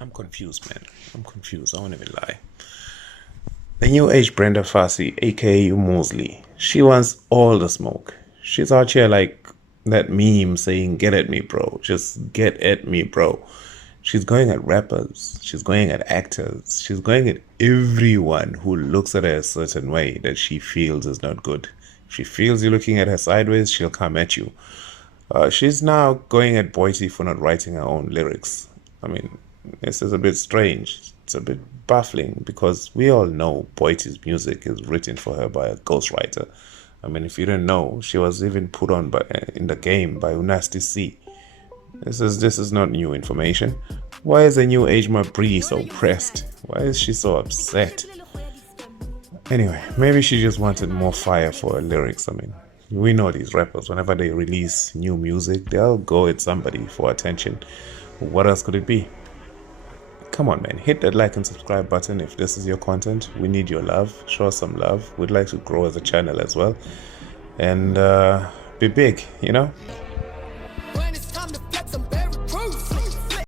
I'm confused, man. I'm confused. I won't even lie. The new age Brenda Fassie, aka Mosley, she wants all the smoke. She's out here like that meme saying, "Get at me, bro. Just get at me, bro." She's going at rappers. She's going at actors. She's going at everyone who looks at her a certain way that she feels is not good. If she feels you're looking at her sideways, she'll come at you. She's now going at Boise for not writing her own lyrics. I mean, this is a bit strange. It's a bit baffling because we all know Boite's music is written for her by a ghostwriter. I mean, if you didn't know, she was even put on by in the game by Unasti C. This is not new information. Why is the new age Mabri so pressed? Why is she so upset? Anyway, maybe she just wanted more fire for her lyrics. I mean, we know these rappers, whenever they release new music, they'll go at somebody for attention. What else could it be? Come on, man. Hit that like and subscribe button if this is your content. We need your love. Show us some love. We'd like to grow as a channel as well. And be big, you know?